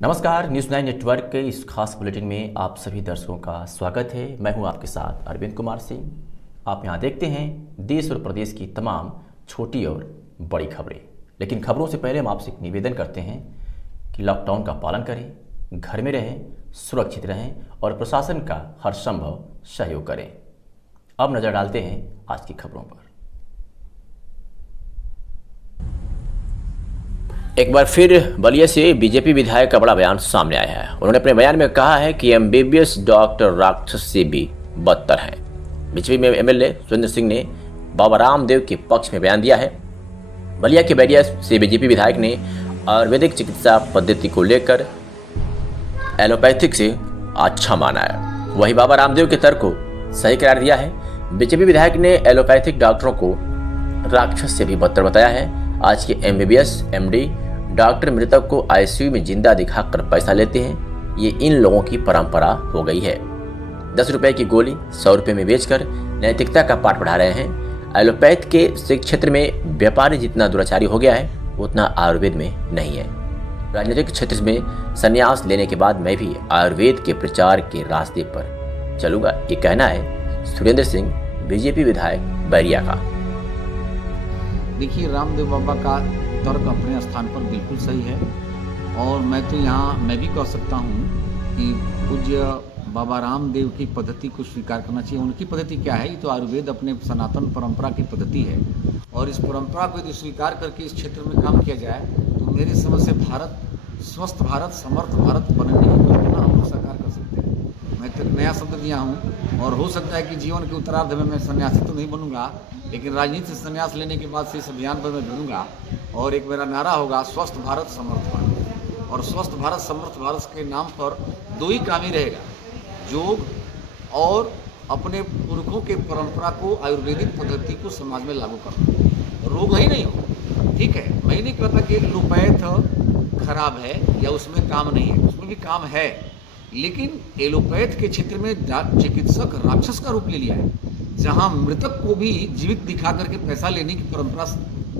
नमस्कार, news 9 network के इस खास बुलेटिन में आप सभी दर्शकों का स्वागत है। मैं हूं आपके साथ अरविंद कुमार सिंह। आप यहां देखते हैं देश और प्रदेश की तमाम छोटी और बड़ी खबरें। लेकिन खबरों से पहले हम आपसे एक निवेदन करते हैं कि लॉकडाउन का पालन करें, घर में रहें, सुरक्षित रहें और प्रशासन का हर संभव सहयोग करें। अब नज़र डालते हैं आज की खबरों पर। एक बार फिर बलिया से बीजेपी विधायक का बड़ा बयान सामने आया है। उन्होंने अपने बयान में कहा है कि एमबीबीएस डॉक्टर राक्षस से भी बदतर है। बीजेपी में एमएलए सुरेंद्र सिंह ने बाबा रामदेव के पक्ष में बयान दिया है। बलिया के बैरिया से बीजेपी विधायक ने आयुर्वेदिक चिकित्सा पद्धति को लेकर एलोपैथिक से अच्छा माना है। वही बाबा रामदेव के तर्क को सही करार दिया है। बीजेपी विधायक ने एलोपैथिक डॉक्टरों को राक्षस से भी बदतर बताया है। आज के एमबीबीएस एमडी डॉक्टर मृतक को आईसीयू में जिंदा दिखाकर पैसा लेते हैं। ये इन लोगों की परंपरा हो गई है। 10 रुपए की गोली 100 रुपए में बेचकर नैतिकता का पाठ पढ़ा रहे हैं। एलोपैथ के क्षेत्र में व्यापारी जितना दुराचारी हो गया है उतना आयुर्वेद में नहीं है। राजनीतिक क्षेत्र में संन्यास लेने के बाद मैं भी आयुर्वेद के प्रचार के रास्ते पर चलूंगा, ये कहना है सुरेंद्र सिंह बीजेपी विधायक बैरिया का। देखिए, रामदेव बाबा का तर्क अपने स्थान पर बिल्कुल सही है और मैं भी कह सकता हूँ कि पूज्य बाबा रामदेव की पद्धति को स्वीकार करना चाहिए। उनकी पद्धति क्या है? ये तो आयुर्वेद अपने सनातन परंपरा की पद्धति है और इस परंपरा को यदि स्वीकार करके इस क्षेत्र में काम किया जाए तो मेरी समझ से भारत स्वस्थ भारत, समर्थ भारत बनने की कल्पना हम साकार कर सकते हैं। मैं तो नया शब्द दिया हूँ और हो सकता है कि जीवन के उत्तरार्ध में मैं सन्यासी तो नहीं बनूंगा, लेकिन राजनीति से संन्यास लेने के बाद से इस अभियान पर मैं जुड़ूंगा और एक मेरा नारा होगा स्वस्थ भारत समर्थ भारत। और स्वस्थ भारत समर्थ भारत के नाम पर दो ही काम ही रहेगा, योग और अपने पुरखों के परंपरा को, आयुर्वेदिक पद्धति को समाज में लागू करना। रोग ही नहीं हो, ठीक है, मैं नहीं कहता कि एलोपैथ खराब है या उसमें काम नहीं है, उसमें भी काम है, लेकिन एलोपैथ के क्षेत्र में चिकित्सक राक्षस का रूप ले लिया है, जहां मृतक को भी जीवित दिखा करके पैसा लेने की परंपरा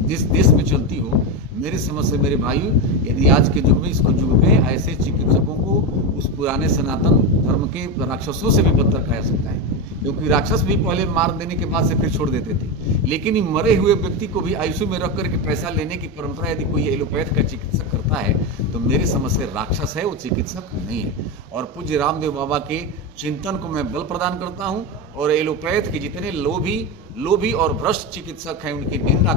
जिस देश में चलती हो। मेरी समझ से मेरे भाई, यदि आज के युग में इसको युग में ऐसे चिकित्सकों को उस पुराने सनातन धर्म के राक्षसों से भी बदतर कहा जा सकता है, क्योंकि राक्षस भी पहले मार देने के बाद से फिर छोड़ देते थे, लेकिन मरे हुए व्यक्ति को भी आईसीयू में रख करके पैसा लेने की परंपरा यदि कोई एलोपैथ का चिकित्सक करता है तो मेरी समझ से राक्षस है, वो चिकित्सक नहीं है। और पूज्य रामदेव बाबा के चिंतन को मैं बल प्रदान करता हूँ और एलोपैथ के जितने लोभी और भ्रष्ट चिकित्सक हैं उनकी निंदा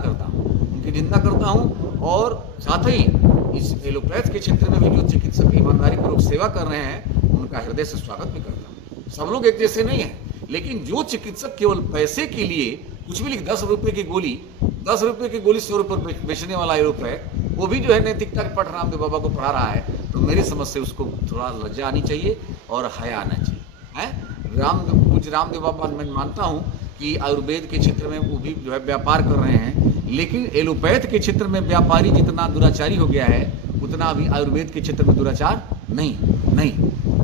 करता हूँ और साथ ही इस एलोपैथ के क्षेत्र में भी जो चिकित्सक ईमानदारी पूर्वक सेवा कर रहे हैं उनका हृदय से स्वागत भी करता हूँ। सब लोग एक जैसे नहीं है, लेकिन जो चिकित्सक केवल पैसे के लिए कुछ भी 10 रुपये की गोली 100 रुपये बेचने वाला एलोपैथ, वो भी जो है नैतिकता के पाठ रामदेव बाबा को पढ़ा रहा है, तो मेरी समझ से उसको थोड़ा लज्जा आनी चाहिए और हया आना चाहिए है। पूज्य रामदेव बाबा मैं मानता हूँ कि आयुर्वेद के क्षेत्र में वो भी जो है व्यापार कर रहे हैं, लेकिन एलोपैथ के क्षेत्र में व्यापारी जितना दुराचारी हो गया है उतना अभी आयुर्वेद के क्षेत्र में दुराचार नहीं।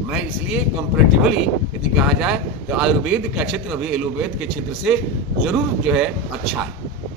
मैं इसलिए कंपैरेटिवली यदि कहा जाए तो आयुर्वेद का क्षेत्र अभी एलोपैथ के क्षेत्र से जरूर जो है अच्छा है।